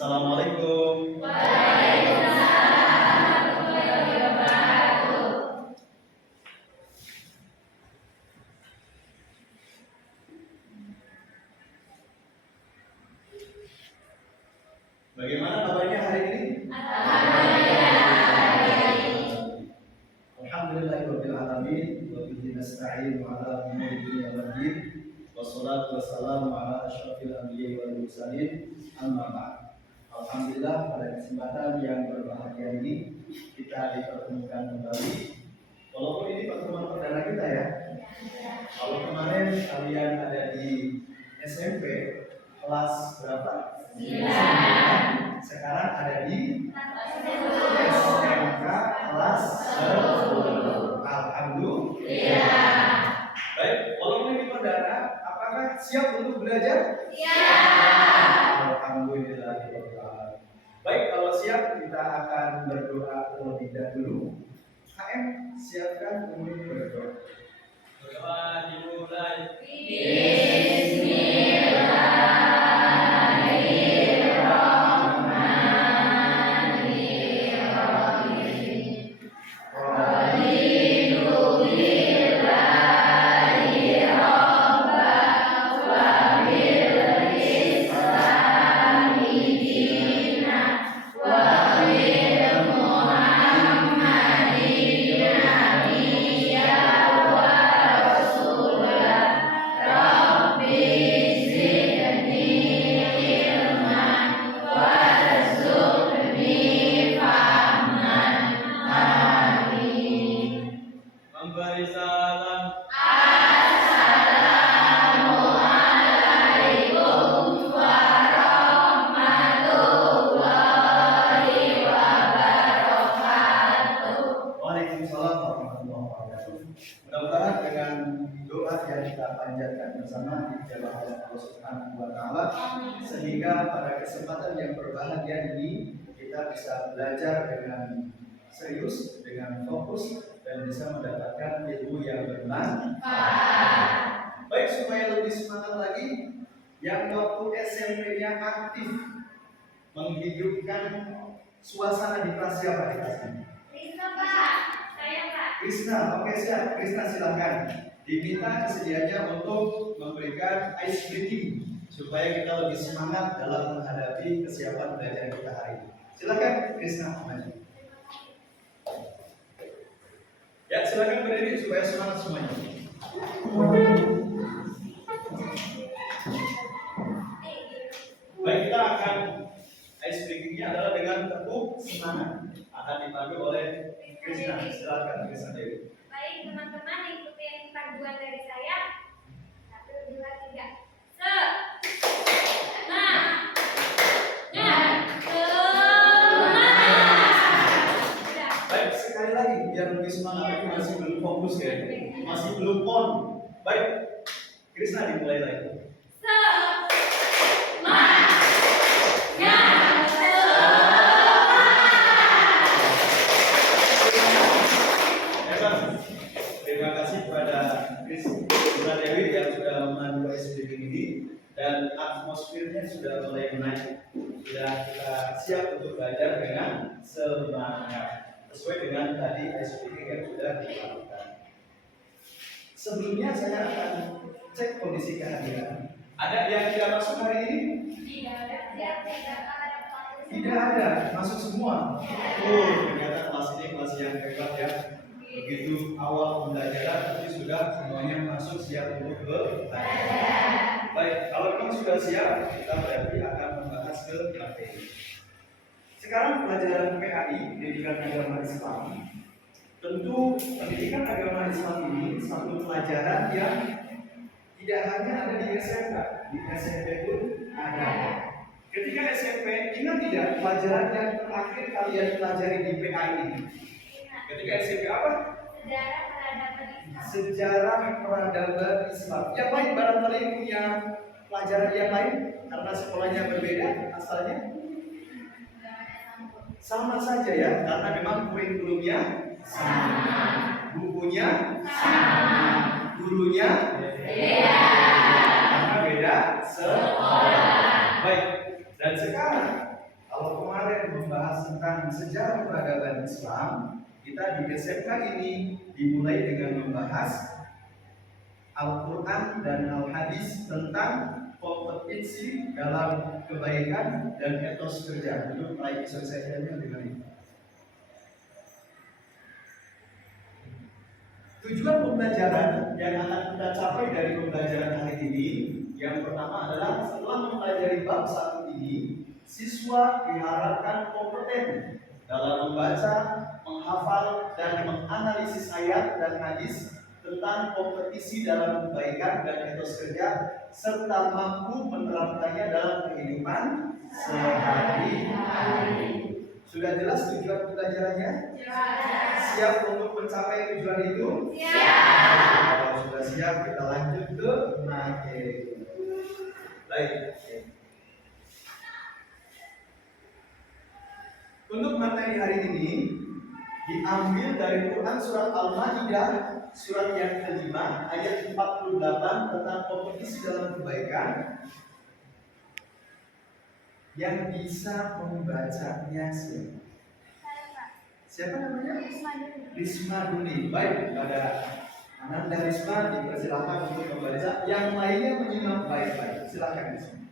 Assalamualaikum. Bagaimana kabarnya hari ini? Alhamdulillahirabbil alamin wa bihi nasta'in ala umuri dunya wad din. Wassalatu wassalamu ala asyrafil anbiya'i wal mursalin. Amma ba'd. Alhamdulillah pada kesempatan yang berbahagia ini kita dipertemukan kembali. Walaupun ini pertemuan perdana kita ya. Kalau kemarin kalian ada di SMP kelas berapa? 9. Sekarang ada di SMK kelas 10. Alhamdulillah. Baik, walaupun ini perdana, apakah siap untuk belajar? Siap. Alhamdulillah. Baik, kalau siap kita akan berdoa terlebih dahulu. KM, siapkan untuk berdoa. Berdoa dimulai. Mudah-mudahan dengan doa yang kita panjatkan bersama dijawab oleh Allah Subhanahu wa taala, sehingga pada kesempatan yang berbahagia ini kita bisa belajar dengan serius, dengan fokus, dan bisa mendapatkan ilmu yang bermanfaat. Baik, supaya lebih semangat lagi, yang waktu SMP-nya aktif menghidupkan suasana di kelas siapa di kelas ini? Krisna, oke siap. Krisna silakan. Diminta kesediaannya untuk memberikan ice breaking supaya kita lebih semangat dalam menghadapi kesiapan belajar kita hari ini. Silakan Krisna maju. Ya, silakan berdiri supaya semangat semuanya. Baik, kita akan ice breakingnya adalah dengan tepuk semangat. Akan dipandu oleh Krisna. Silakan Krisna Dewi. Baik teman-teman, ikuti panduan dari saya. 1, 2, 3. Baik, sekali lagi biar lebih semangat, masih belum fokus ya, masih belum on. Baik, Krisna dimulai lagi. Terima kasih kepada Krisna Dewi yang sudah memandu SPB ini, dan atmosfernya sudah mulai naik. Sudah kita siap untuk belajar dengan semangat sesuai dengan tadi SPB yang sudah dilakukan. Sebelumnya saya akan cek kondisi kehadiran. Ada yang tidak masuk hari ini? Tidak ada, masuk semua. Ternyata kelas ini kelas yang hebat ya. Begitu awal pembelajaran tapi sudah semuanya masuk siap untuk belajar. Baik, kalau memang sudah siap, kita berarti akan membahas ke materi. Sekarang pelajaran PAI, Pendidikan Agama Islam. Tentu pendidikan agama Islam ini satu pelajaran yang tidak hanya ada di SMK, di SMP pun ada. Ketika SMP, ingat tidak pelajaran yang terakhir kalian pelajari di PAI ini? Ketika SMP apa? Sejarah peradaban Islam. Yang lain barangkali punya pelajaran yang lain karena sekolahnya berbeda asalnya. Sama saja ya, karena memang kurikulumnya sama, bukunya sama, gurunya beda, karena beda sekolah. Baik, dan sekarang membahas tentang sejarah peradaban Islam, kita di SMK ini dimulai dengan membahas Al-Quran dan Al-Hadis tentang kompetensi dalam kebaikan dan etos kerja. Untuk mulai selesainya dengan ini. Tujuan pembelajaran yang akan kita capai dari pembelajaran hari ini, yang pertama adalah setelah mempelajari bab 1 ini, siswa diharapkan kompeten dalam membaca, menghafal, dan menganalisis ayat dan hadis tentang kompetisi dalam kebaikan dan etos kerja, serta mampu menerapkannya dalam kehidupan sehari-hari. Sudah jelas tujuan pembelajarannya? Siap untuk mencapai tujuan itu? Siap. Kalau sudah siap, kita lanjut ke materi. Baik. Untuk materi hari ini diambil dari Quran surat Al-Maidah surat yang kelima ayat 48 tentang kompetisi dalam kebaikan. Yang bisa membacanya siapa namanya? Risma Duni. Baik, pada Ananda Risma dipersilakan untuk membaca. Yang lainnya menyimak baik-baik. Silakan Risma.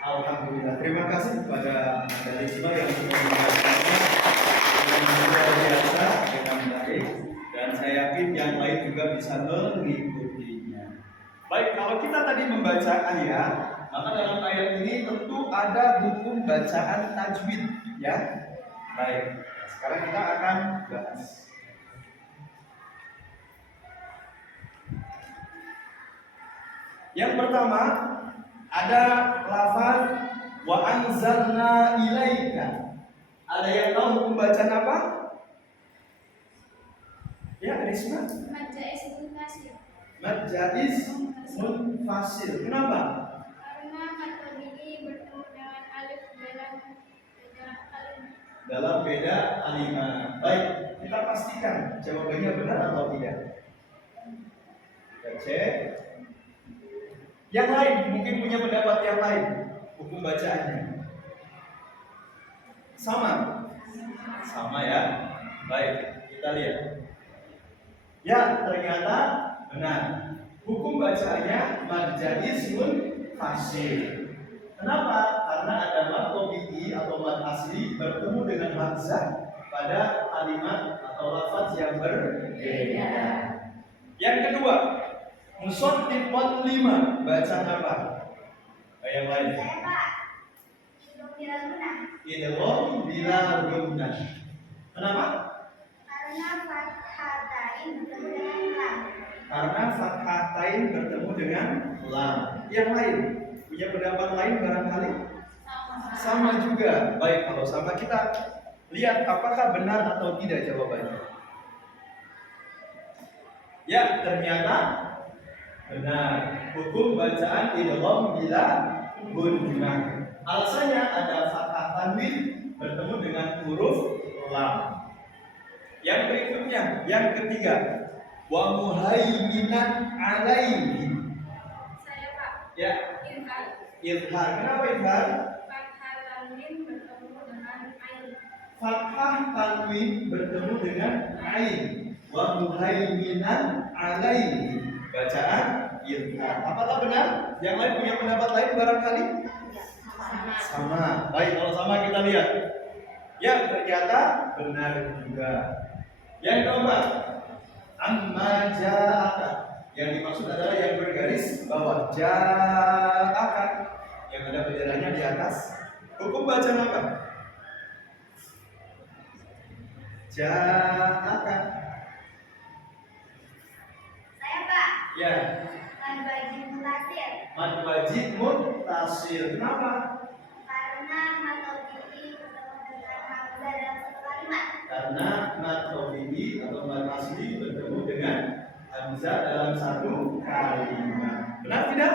Alhamdulillah. Terima kasih kepada Risma yang sudah membacakannya dengan luar biasa dengan baik, dan saya yakin yang lain juga bisa mengikutinya. Baik, kalau kita tadi membaca ayat, maka dalam ayat ini tentu ada hukum bacaan tajwid, ya. Baik, sekarang kita akan bahas. Yang pertama ada lafaz wa anzalna ilaika. Ada yang tahu hukum bacaan apa? Ya, Risma. Mad jaiz munfasil. Kenapa? Karena mad tabi'i bertemu dengan alif dalam beda kalimat. Baik, kita pastikan jawabannya benar atau tidak. Kita cek. Yang lain mungkin punya pendapat yang lain hukum bacaannya. Sama ya. Baik, kita lihat. Ya, ternyata benar. Hukum bacaannya mad jaiz munfasil. Kenapa? Karena ada mad tabi'i atau mad asli bertemu dengan hamzah pada kalimat atau lafaz yang berbeda. Yang kedua, mushaddiqan 5 bacaan apa? Yang lain. Saya Pak. Idgham bila gunnah. Kenapa? Karena fathatain bertemu dengan lam. Karena fathatain bertemu dengan lam. Yang lain punya pendapat lain barangkali? Sama juga. Baik, kalau sama kita lihat apakah benar atau tidak jawabannya. Ya, ternyata benar. Hukum bacaan idgham bila gunnah. Alasannya ada fathah tanwin bertemu dengan huruf lam. Yang berikutnya, yang ketiga, wa muhaiminan alaihi. Saya Pak. Ya. Izhar. Kenapa izhar? Fathah tanwin bertemu dengan ain. Fathah tanwin bertemu dengan ain. Wa muhaiminan alaihi. Bacaan irhad. Apakah benar? Yang lain punya pendapat lain barangkali? Sama. Baik, kalau sama kita lihat. Ya, ternyata benar juga. Yang keempat, amma ja'aka. Yang dimaksud adalah yang bergaris bawah, ja'aka, yang ada benderanya di atas. Hukum bacaan apa? Ja'aka. Saya Pak. Ya. Mad wajib mutasir. Mad wajib mutasir. Kenapa? Karena mad tabi'i bertemu dengan hamzah dalam satu kalimat. Karena mad tabi'i atau mad asli bertemu dengan hamzah dalam satu kalimat. Benar tidak?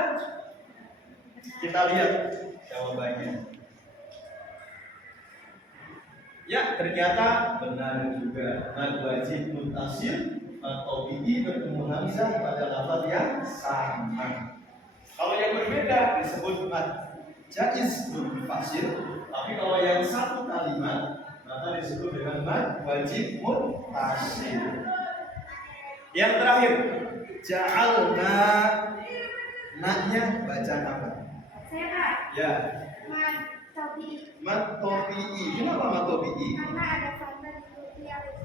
Kita lihat jawabannya. Ya, ternyata benar juga. Mad wajib mutasir, mad tabi'i bertemu hamzah pada lafaz yang sama. Kalau yang berbeda disebut mad jaiz munfasil, tapi kalau yang satu kalimat maka disebut dengan mad wajib muttasil. Yang terakhir, ja'alna, na-nya bacaan apa? Saya Pak. Ya, Mad tabi'i. mad tabi'i. Kenapa mad tabi'i? Karena ada fathah diikuti alif.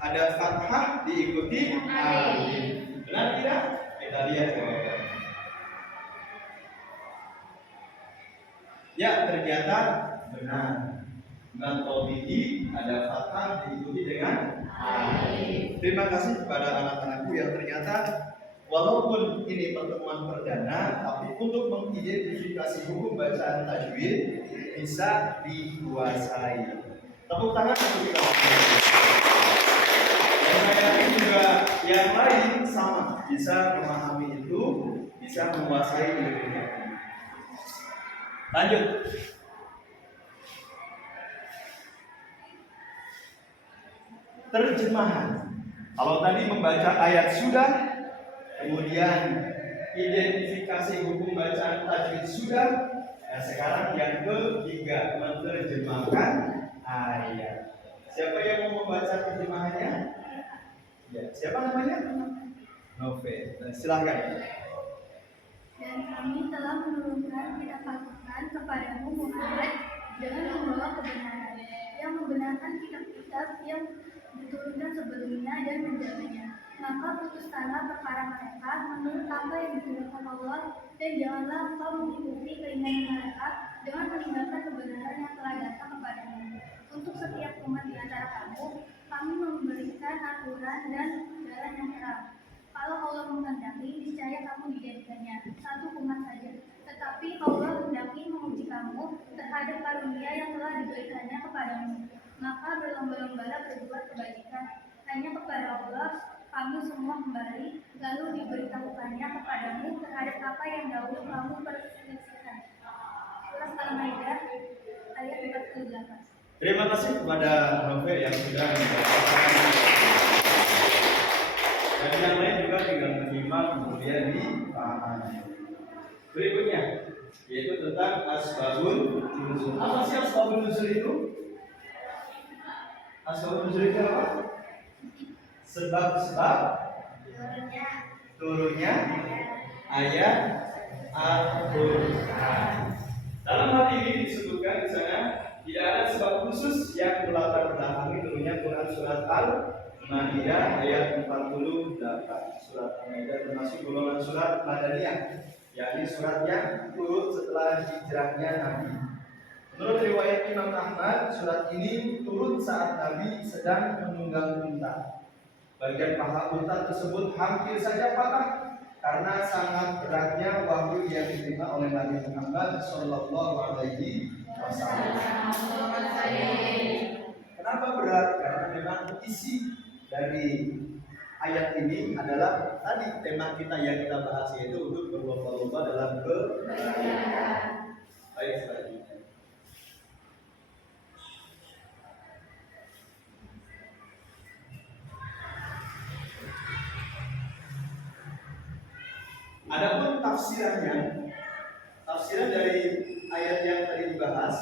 Ada fathah diikuti alif. Benar tidak? Kita lihat jawabannya. Ya, ternyata benar. Mad tabi'i ada fathah diikuti dengan alif. Terima kasih kepada anak-anakku yang ternyata walaupun ini pertemuan perdana, tapi untuk mengidentifikasi hukum bacaan tajwid bisa dikuasai. Tepuk tangan untuk kita. Dan saya yakin juga yang lain sama bisa memahami itu, bisa menguasai ilmunya. Lanjut. Terjemahan. Kalau tadi membaca ayat sudah, kemudian identifikasi hukum bacaan tajwid sudah. Nah, sekarang yang ketiga, menerjemahkan ayat. Siapa yang mau membaca terjemahannya? Ya, siapa namanya? Novel. Silahkan. Dan kami telah menurunkan kitab Al-Quran kepadamu Muhammad dengan membawa kebenaran, yang membenarkan kitab-kitab yang diturunkan sebelumnya dan menjaganya. Maka putuskanlah perkara mereka menurut apa yang diturunkan Allah, dan janganlah engkau mengikuti keinginan mereka dengan meninggalkan kebenaran yang telah datang kepadamu. Untuk setiap umat di antara kamu, kami memberikan aturan dan jalan yang terang. Kalau Allah menghendaki, niscaya kamu dijadikannya satu umat saja. Tetapi Allah hendaki menguji kamu terhadap karunia yang telah diberikannya kepadamu. Maka berlomba-lombalah berbuat kebajikan. Hanya kepada Allah kamu semua kembali, lalu diberitahukannya kepadamu terhadap apa yang dahulu kamu perselisihkan. Surat Al-Maidah ayat 48. Terima kasih kepada Novel yang sudah membacakan. Dan yang lain juga tinggal menyimak kemudian dipahami. Berikutnya yaitu tentang asbabun nuzul. Apa sih asbabun nuzul itu? Asbabun nuzul itu apa? Sebab-sebab turunnya ayat Al-Quran. Dalam hal ini disebutkan di sana tidak ada sebab khusus yang melatar belakangi turunnya Quran surat Al-Maidah ayat 48. Surat Al-Maidah termasuk golongan surat Madaniyah, yakni surat yang turun setelah hijrahnya Nabi. Menurut riwayat Imam Ahmad, surat ini turun saat Nabi sedang menunggang unta. Bagian paha unta tersebut hampir saja patah karena sangat beratnya wahyu yang diterima oleh Nabi Muhammad Sallallahu Alaihi Wasallam. Kenapa berat? Karena memang isi dari ayat ini adalah tadi tema kita yang kita bahas, yaitu untuk berlomba-lomba dalam kebaikan. Baik, selanjutnya. Adapun tafsiran dari ayat yang tadi dibahas,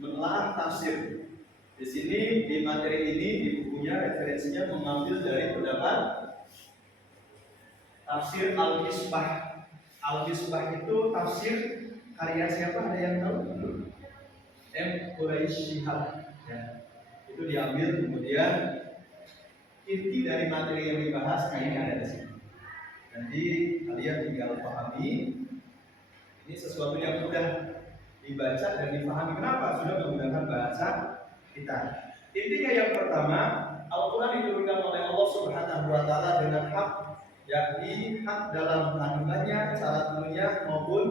menelaah tafsir. Di sini di materi ini di bukunya referensinya mengambil dari pendapat Tafsir Al-Misbah. Al-Misbah itu tafsir karya siapa? Ada yang tahu? M. Quraish Shihab. Ya. Itu diambil kemudian inti dari materi yang dibahas ini ada di sini. Nanti kalian tinggal pahami. Ini sesuatu yang mudah dibaca dan dipahami. Kenapa? Sudah menggunakan bahasa kita. Intinya yang pertama, Al-Quran diturunkan oleh Allah Subhanahu wa Ta'ala dengan hak, yakni hak dalam kandungannya, cara turunnya maupun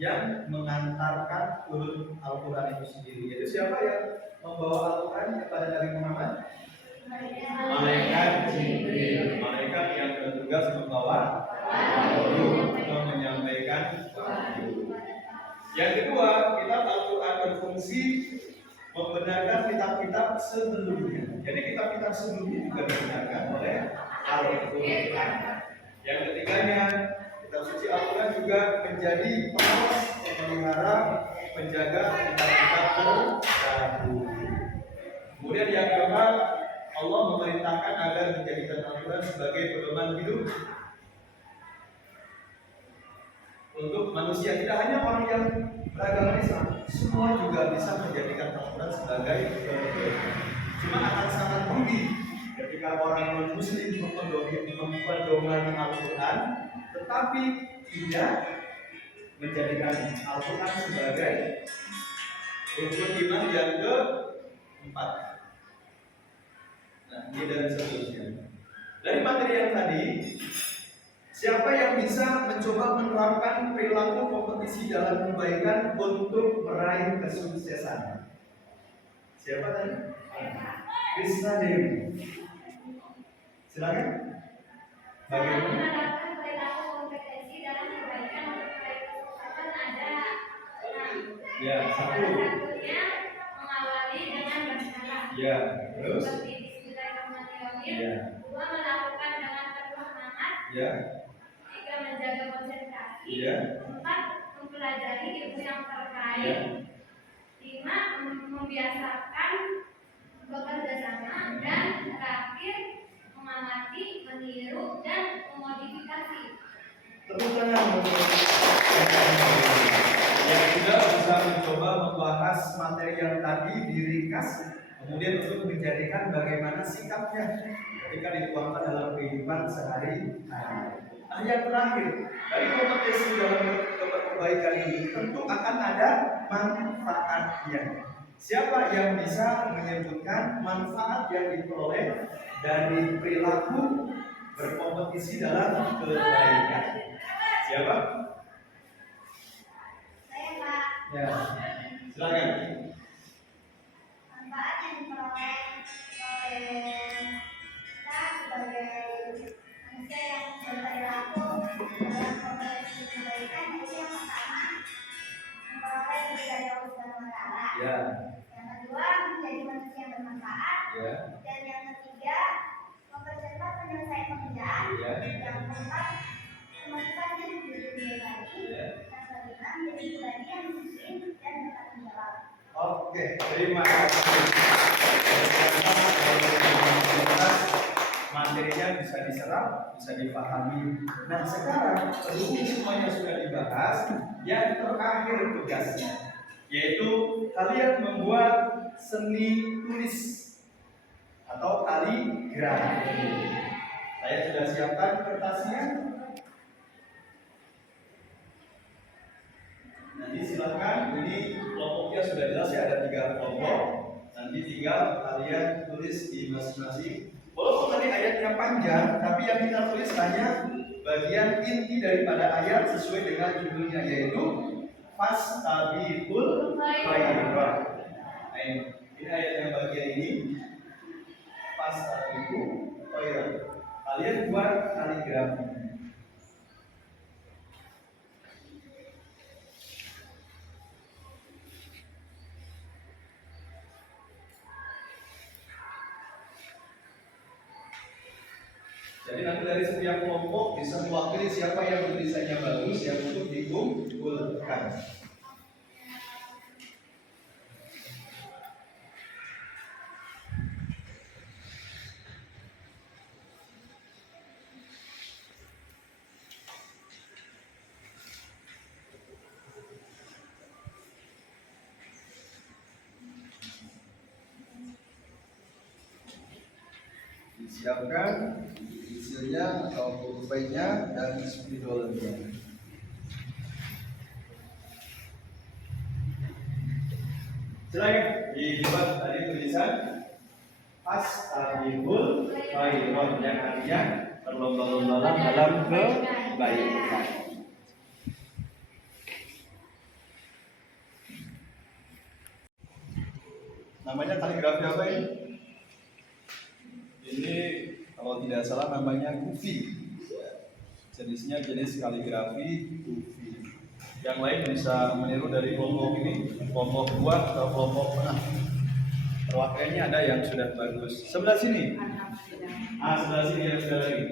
yang mengantarkan turun Al-Quran itu sendiri. Yaitu siapa yang membawa Al-Quran kepada Nabi Muhammad? Malaikat Jibril, malaikat yang bertugas membawa wahyu atau menyampaikan wahyu. Yang kedua, kitab Al-Quran berfungsi membenarkan kitab-kitab sebelumnya. Jadi kitab-kitab sebelumnya juga dibenarkan oleh Al-Quran. Yang ketiganya, kitab suci Al-Quran juga menjadi pengawas, pemelihara, penjaga kitab-kitab terdahulu. Kemudian yang keempat, Allah memerintahkan agar menjadikan Al-Quran sebagai pedoman hidup untuk manusia. Tidak hanya orang yang beragama Islam, semua juga bisa menjadikan Al-Quran sebagai pedoman. Cuma akan sangat rugi ketika orang non-Muslim memperdomani Al-Quran, tetapi tidak menjadikan Al-Quran sebagai rukun iman yang keempat. Nah, ini dan seterusnya. Dari materi yang tadi, siapa yang bisa mencoba menerapkan perilaku kompetisi dalam kebaikan untuk meraih kesuksesan? Siapa tadi? Krisna Dewi. Silakan. Bagaimana? Menerapkan perilaku kompetisi dalam kebaikan untuk meraih kesuksesan ada 6. Ya, satu. Satunya mengawali dengan bersalah. Ya, terus. Seperti Bismillahirrahmanirrahim. Ya. 2. Melakukan dengan penuh semangat. Ya. 3. Menjaga konsentrasi. Ya. 4. Mempelajari ilmu yang terkait. Ya. 5. Membiasakan bekerja sama. Dan terakhir mengamati, meniru, dan memodifikasi. Tepuk tangan untuk yang sudah bisa mencoba membahas materi yang tadi diringkas, kemudian untuk menjadikan bagaimana sikapnya ketika dituangkan dalam kehidupan sehari-hari. Nah, yang terakhir, dari kompetisi dalam kebaikan ini tentu akan ada manfaatnya. Siapa yang bisa menyebutkan manfaat yang diperoleh dari perilaku berkompetisi dalam kebaikan? Siapa? Saya, Pak. Ya, silakan. Manfaat yang diperoleh oleh kita sebagai manusia yang berperilaku dalam kompetisi kebaikan itu yang pertama memperoleh ridho dari Allah Subhanahu wa Ta'ala. Ya. Yang kedua menjadi manusia yang bermanfaat. Ya. Dan yang ketiga mempercepat penyelesaian pekerjaan. Ya. Yang keempat kemasukan di dunia tadi. Ya. Yang kelima menjadi pribadi yang disiplin dan bertanggung jawab. Oke, terima kasih. Materinya bisa diserap, bisa dipahami. Nah, sekarang berhubung semuanya sudah dibahas, yang terakhir tugasnya yaitu kalian membuat seni tulis atau kaligrafi. Saya sudah siapkan kertasnya. Nanti silakan, ini kelompoknya sudah jelas ya, ada 3 kelompok. Nanti tinggal kalian tulis di masing-masing. Walaupun tadi ayatnya panjang, tapi yang kita tulis hanya bagian inti daripada ayat sesuai dengan judulnya, yaitu Fastabiqul khairat. Nah, ini ayat yang bagian ini, Fastabiqul khairat. Kalian buat kaligrafi. Jadi nanti dari setiap kelompok bisa mewakili siapa yang tulisannya bagus yang untuk dikumpulkan. Siapkan pensilnya atau pulpennya dan spidolnya. Silakan dibuat tadi tulisan Astabibul Khairat yang artinya berlomba-lomba dalam kebaikan. Namanya kaligrafi apa ini? Ini kalau tidak salah namanya kufi. Jenisnya jenis kaligrafi kufi. Yang lain bisa meniru dari kelompok ini, kelompok 2 atau kelompok tengah. Perwakilannya ada yang sudah bagus. Sebelah sini. Sebelah sini yang sudah lagi.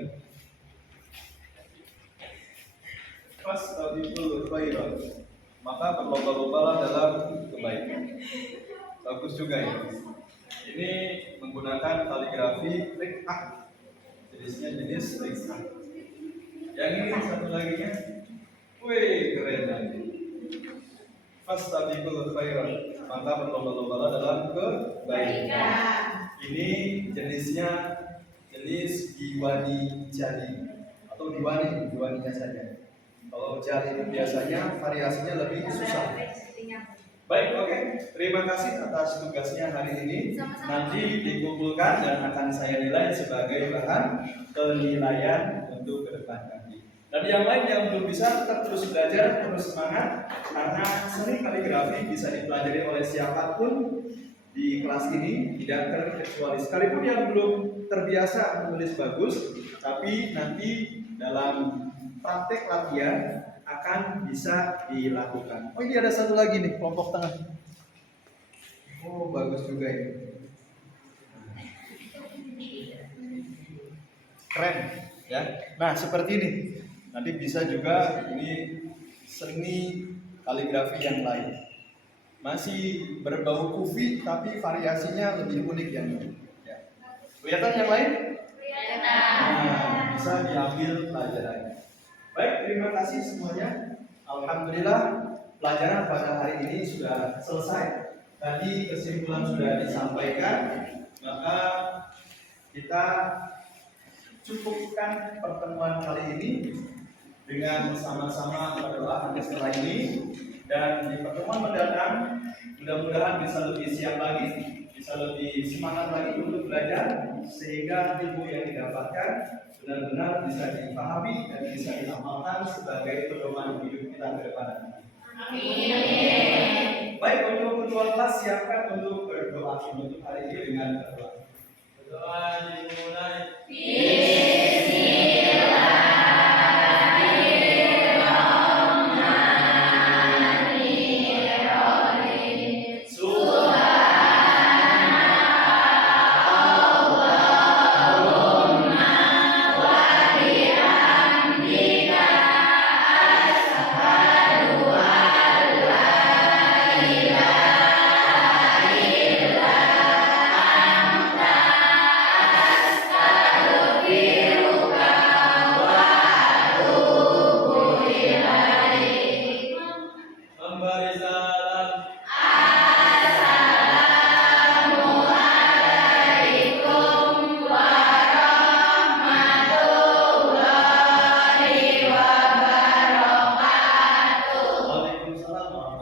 Fastabiqul khairat. Maka berlomba-lombalah dalam kebaikan. Bagus juga ya. Ini menggunakan kaligrafi rik'ah. Jenisnya jenis rik'ah. Yang ini satu lagi nya. Wih, keren lagi. Fastabiqul khairat. Maka berlomba-lombalah dalam kebaikan. Ini jenisnya jenis diwani jari atau diwaninya saja. Kalau jari itu biasanya variasinya lebih susah. Baik, oke. Terima kasih atas tugasnya hari ini. Nanti dikumpulkan dan akan saya nilai sebagai bahan penilaian untuk ke depan nanti. Dan yang lain yang belum bisa tetap terus belajar, terus semangat, karena seni kaligrafi bisa dipelajari oleh siapapun di kelas ini, tidak terkecuali. Sekalipun yang belum terbiasa menulis bagus, tapi nanti dalam praktek latihan akan bisa dilakukan. Oh, ini ada satu lagi nih, kelompok tengah. Oh, bagus juga ini. Keren, ya. Nah, seperti ini. Nanti bisa juga ini seni kaligrafi yang lain. Masih berbau kufi, tapi variasinya lebih unik yang ini. Ya. Kelihatan yang lain? Nah, bisa diambil pelajarannya. Baik, terima kasih semuanya. Alhamdulillah pelajaran pada hari ini sudah selesai. Tadi kesimpulan sudah disampaikan, maka kita cukupkan pertemuan kali ini dengan sama-sama berdoa setelah ini, dan di pertemuan mendatang mudah-mudahan bisa lebih siap lagi, bisa lebih semangat lagi untuk belajar, sehingga ilmu yang didapatkan benar-benar bisa dipahami dan bisa diamalkan sebagai pedoman hidup kita ke depan. Amin. Baik, untuk ketua kelas siapkan untuk berdoa untuk hari ini dengan berdoa. Berdoa dimulai. Waalaikumsalam warahmatullahi